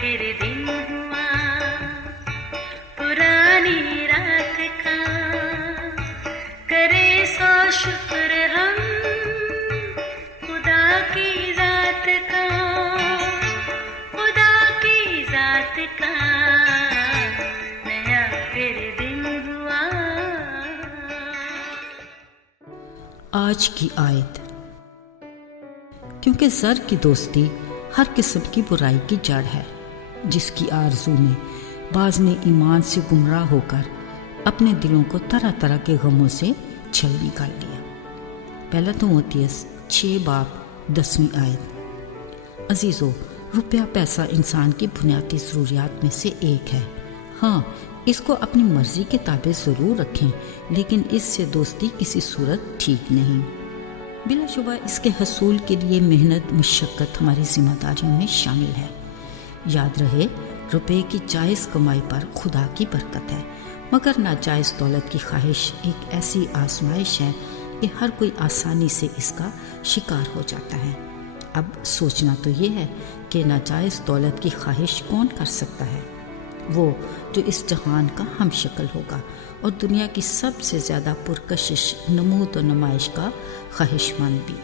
फिर दिन हुआ पुरानी रात का, करे सौ शुक्र हम खुदा की जात का, खुदा की जात का, नया फिर दिन हुआ। आज की आयत। क्योंकि ज़र की दोस्ती हर किस्म की बुराई की जड़ है, जिसकी आरज़ू में बाज़ ने ईमान से गुमराह होकर अपने दिलों को तरह तरह के गमों से छल निकाल लिया। पहला तीमुथियुस 6 बाब 10वीं आयत। अजीज़ों, रुपया पैसा इंसान की बुनियादी ज़रूरियात में से एक है। हाँ, इसको अपनी मर्ज़ी के ताबे ज़रूर रखें, लेकिन इससे दोस्ती किसी सूरत ठीक नहीं। बिलाशुबा इसके हसूल के लिए मेहनत मुशक्क़त हमारी ज़िम्मेदारियों में शामिल है। याद रहे, रुपये की जायज़ कमाई पर खुदा की बरकत है, मगर नाजायज़ दौलत की ख्वाहिश एक ऐसी आजमाइश है कि हर कोई आसानी से इसका शिकार हो जाता है। अब सोचना तो ये है कि नाजायज़ दौलत की ख्वाहिश कौन कर सकता है? वो जो इस जहान का हम शक्ल होगा और दुनिया की सबसे ज़्यादा पुरकशिश नमूद और नुमाइश का ख्वाहिशमंद भी।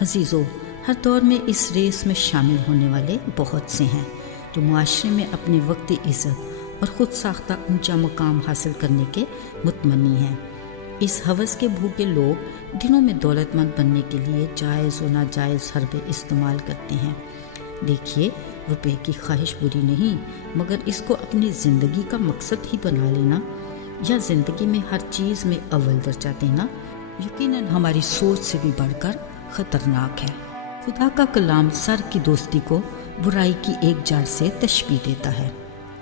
अजीज़ों, हर दौर में इस रेस में शामिल होने वाले बहुत से हैं जो मुआशरे में अपनी वक्ती इज़्ज़त और ख़ुद साख्ता ऊंचा मुकाम हासिल करने के मुतमन्नी हैं। इस हवस के भूखे लोग दिनों में दौलतमंद बनने के लिए जायज़ और नाजायज़ हरबे इस्तेमाल करते हैं। देखिए, रुपए की ख्वाहिश बुरी नहीं, मगर इसको अपनी ज़िंदगी का मकसद ही बना लेना या ज़िंदगी में हर चीज़ में अव्वल दर्जा देना यकीनन हमारी सोच से भी बढ़कर ख़तरनाक है। खुदा का कलाम सर की दोस्ती को बुराई की एक जड़ से तशबीह देता है।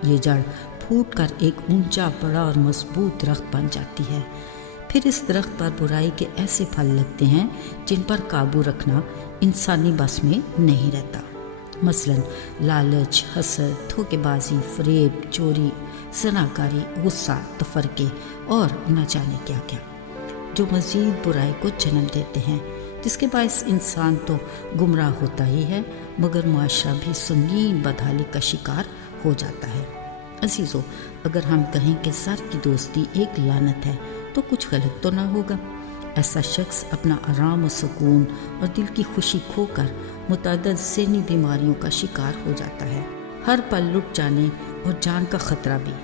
ये जड़ फूट कर एक ऊंचा, बड़ा और मजबूत दरख्त बन जाती है। फिर इस दरख्त पर बुराई के ऐसे फल लगते हैं जिन पर काबू रखना इंसानी बस में नहीं रहता। मसलन लालच, हसद, धोखेबाजी, फरेब, चोरी, ज़नाकारी, गुस्सा, तफरके और न जाने क्या क्या, जो मज़ीद बुराई को जन्म देते हैं, जिसके बायस इंसान तो गुमराह होता ही है, मगर मुआशरा भी संगीन बदहाली का शिकार हो जाता है। अजीज़ों, अगर हम कहें कि ज़र की दोस्ती एक लानत है तो कुछ गलत तो ना होगा। ऐसा शख्स अपना आराम और सुकून और दिल की खुशी खोकर मुतअद्दिद ज़हनी बीमारियों का शिकार हो जाता है। हर पल लुट जाने और जान का ख़तरा भी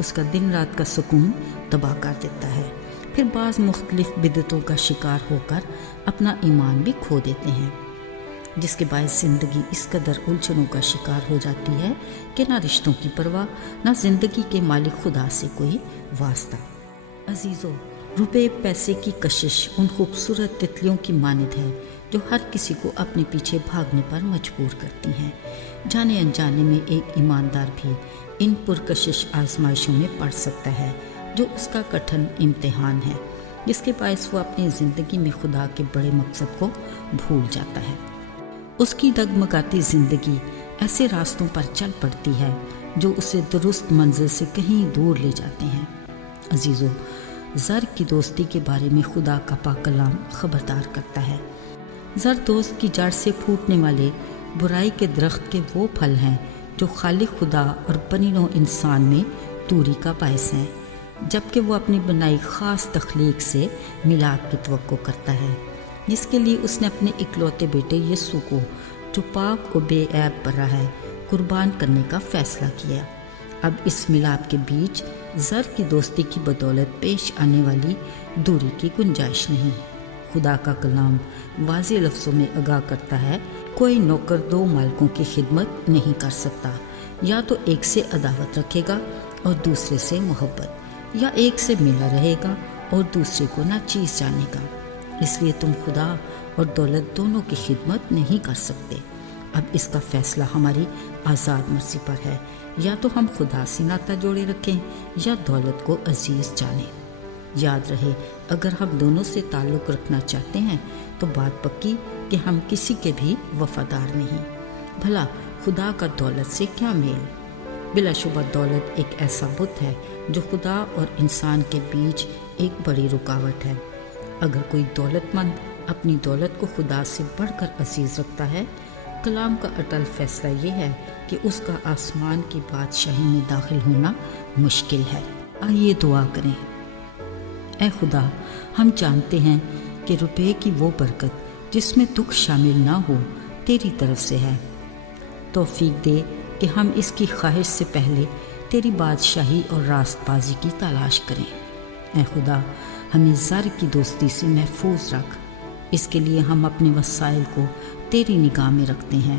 उसका दिन रात का सुकून तबाह कर देता है। फिर बाज़ मुख्तलिफ बिदतों का शिकार होकर अपना ईमान भी खो देते हैं, जिसके बायस ज़िंदगी इस कदर उलझनों का शिकार हो जाती है कि ना रिश्तों की परवाह, ना ज़िंदगी के मालिक खुदा से कोई वास्ता। अजीज़ों, रुपए पैसे की कशिश उन खूबसूरत तितलियों की मानद है जो हर किसी को अपने पीछे भागने पर मजबूर करती हैं। जाने अनजाने में एक ईमानदार भी इन पुरकशिश आजमाइशों में पड़ सकता है, जो उसका कठिन इम्तिहान है, जिसके बायस वो अपनी ज़िंदगी में खुदा के बड़े मकसद को भूल जाता है। उसकी डगमगाती ज़िंदगी ऐसे रास्तों पर चल पड़ती है जो उसे दुरुस्त मंजिल से कहीं दूर ले जाते हैं। अजीज़ों, ज़र की दोस्ती के बारे में खुदा का पाक कलाम खबरदार करता है। ज़र दोस्त की जड़ से फूटने वाले बुराई के दरख्त के वो फल हैं जो खालिक खुदा और बनी नौ इंसान में दूरी का बायस हैं, जबकि वो अपनी बनाई ख़ास तख्लीक से मिलाद की तवक्को करता है, जिसके लिए उसने अपने इकलौते बेटे यीशु को, जो पाक और बेऐब बरा है, कुर्बान करने का फ़ैसला किया। अब इस मिलाद के बीच ज़र की दोस्ती की बदौलत पेश आने वाली दूरी की गुंजाइश नहीं। खुदा का कलाम वाज़े लफ्ज़ों में आगाह करता है, कोई नौकर दो मालिकों की खिदमत नहीं कर सकता, या तो एक से अदावत रखेगा और दूसरे से मोहब्बत, या एक से मिला रहेगा और दूसरे को ना चीज़ जानेगा। इसलिए तुम खुदा और दौलत दोनों की खिदमत नहीं कर सकते। अब इसका फ़ैसला हमारी आज़ाद मर्ज़ी पर है, या तो हम खुदा से नाता जोड़े रखें या दौलत को अजीज़ जानें। याद रहे, अगर हम दोनों से ताल्लुक़ रखना चाहते हैं तो बात पक्की कि हम किसी के भी वफ़ादार नहीं। भला खुदा का दौलत से क्या मेल? बिलाशुबा दौलत एक ऐसा बुत है जो खुदा और इंसान के बीच एक बड़ी रुकावट है। अगर कोई दौलतमंद अपनी दौलत को खुदा से बढ़कर अजीज़ रखता है کلام کا اٹل فیصلہ یہ ہے کہ اس کا آسمان کی بادشاہی میں داخل ہونا مشکل ہے۔ آئیے دعا کریں۔ اے خدا، ہم جانتے ہیں کہ روپے کی وہ برکت جس میں دکھ شامل نہ ہو تیری طرف سے ہے۔ توفیق دے کہ ہم اس کی خواہش سے پہلے تیری بادشاہی اور راست بازی کی تلاش کریں۔ اے خدا، ہمیں زر کی دوستی سے محفوظ رکھ۔ اس کے لیے ہم اپنے وسائل کو تیری نگاہ میں رکھتے ہیں۔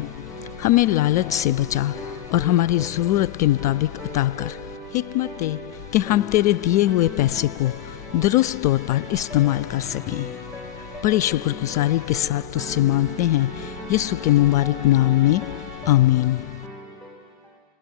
ہمیں لالچ سے بچا اور ہماری ضرورت کے مطابق عطا کر۔ حکمت دے کہ ہم تیرے دیے ہوئے پیسے کو درست طور پر استعمال کر سکیں۔ بڑی شکر گزاری کے ساتھ تجھ سے مانگتے ہیں، یسوع کے مبارک نام میں، آمین۔